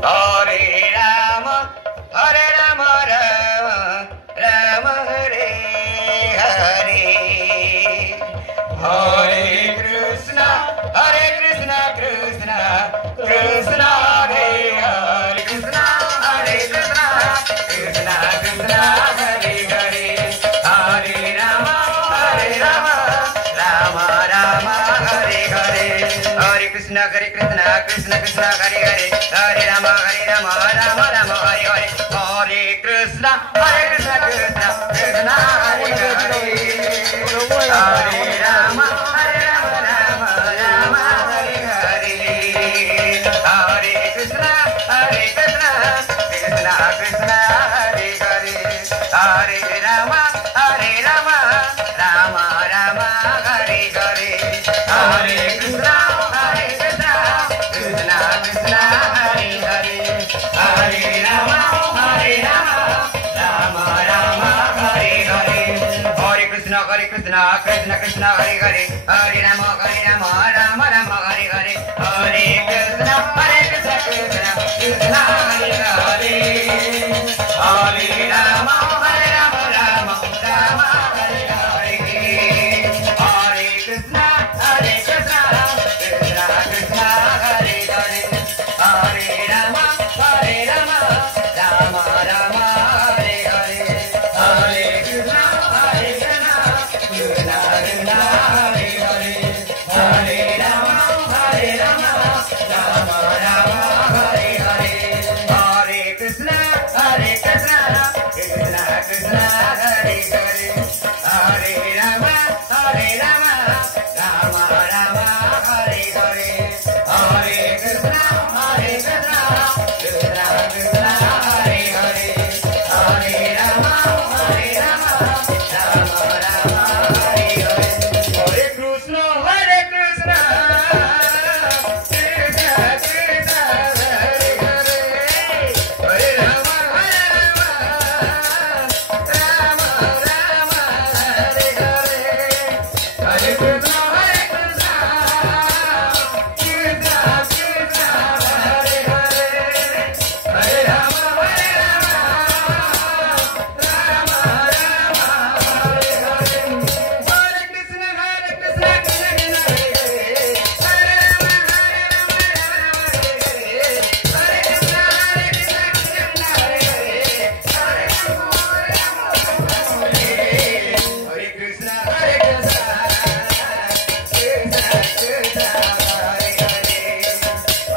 Hare Rama, Hare Rama, Rama Hare Hare. Hare Krishna, Krishna, Krishna Hare Hare. Krishna, Hare Krishna, Krishna Krishna Hare Hare. Hare Rama, Rama Rama Hare Hare. Hare Krishna, Krishna Krishna Hare Hare. Hare Rama, Rama Rama Hare Hare. Hare Krishna, Krishna Krishna Hare Hare. Hare Rama, Rama Rama Hare Hare. Hare Krishna, Krishna Krishna Hare Hare. Hare Rama, Rama Rama Hare Hare. Hare Krishna, Krishna Krishna Hare Hare. Hare Rama, Rama Rama Hare Hare. Hare Krishna, Krishna Krishna Hare Hare. Hare Rama, Rama Rama Hare Hare. Hare Krishna, Krishna Krishna Hare Hare. Hare Rama, Rama Rama Hare Hare. Hare Krishna, Krishna Krishna Hare Hare. Hare Rama, Rama Rama Hare Hare. Hare Krishna, Krishna Krishna Hare Hare. Hare Rama, Rama Rama Hare Hare. Hare Krishna, Krishna Krishna Hare Hare. Hare Rama, Rama Rama Hare Hare. Hare Krishna, Krishna Krishna Hare Hare. Hare Rama, Rama Rama Hare Hare. Hare Krishna, Krishna Krishna Hare Hare. Hare Rama, Rama Rama Hare Hare. Hare Krishna, Krishna Krishna Hare Hare. Hare Rama, Rama Rama Hare Hare. Hare Krishna, Krishna Krishna Hare Hare. Hare Rama, Rama Hare Krishna, Krishna Krishna Hare Hare. Hare Rama, Hare Krishna, Krishna Krishna Hare Hare. Hare Rama, Rama Rama Hare Hare. Hare Krishna, Krishna Krishna Hare Hare.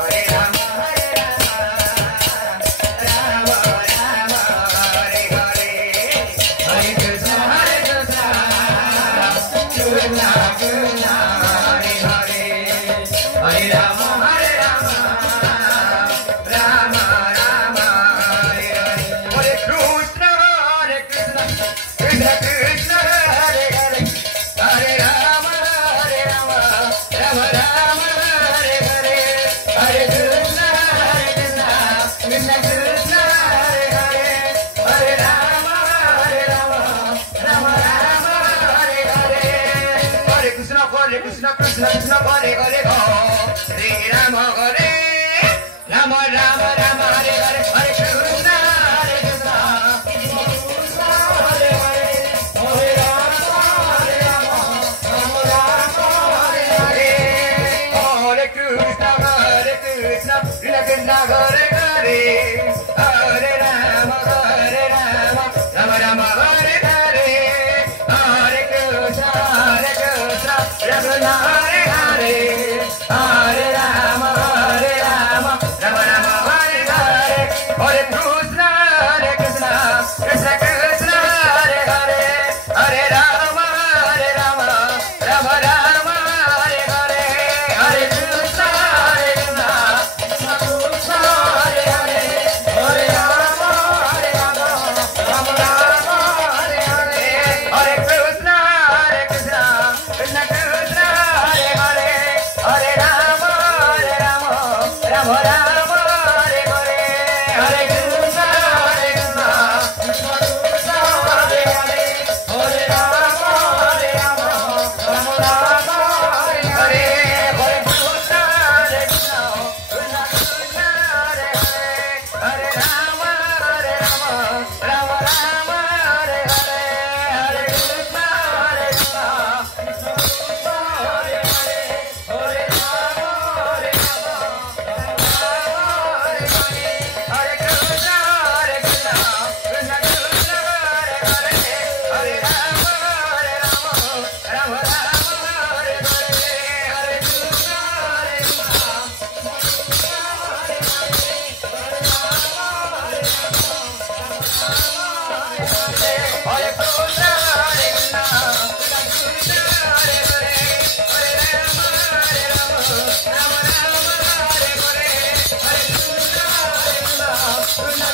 Hare Rama, Rama Rama Hare Hare. Hare Krishna, Krishna Krishna Hare Hare. Hare Rama, Rama Rama Hare Hare. Hare Krishna, Krishna Krishna Hare Hare. Hare Rama, Rama Rama Hare Hare. Hare Krishna, Krishna Krishna Hare Hare. Hare Rama, Rama Rama Hare Hare. Hare Krishna, Krishna Krishna Hare Hare. Hare Rama, Rama Rama Hare Hare. Hare Krishna, Krishna Krishna Hare Hare. Hare Rama, Rama Rama Hare Hare. Hare Krishna, Krishna Hare Hare. Hare Rama, Rama Rama Hare Hare. Hare Krishna, Krishna Krishna Hare Hare. Hare Rama, Rama Rama Hare Hare. Hare Krishna, Krishna Krishna Hare Hare. Hare Rama, Rama Rama Hare Hare. Hare Krishna, Krishna Krishna Hare Hare. Hare Rama, Rama Rama Hare Hare. Hare Krishna, Krishna Krishna Hare Hare. Hare Rama, Rama Rama Hare Hare. Hare Krishna, Krishna Krishna Hare Hare. రుణ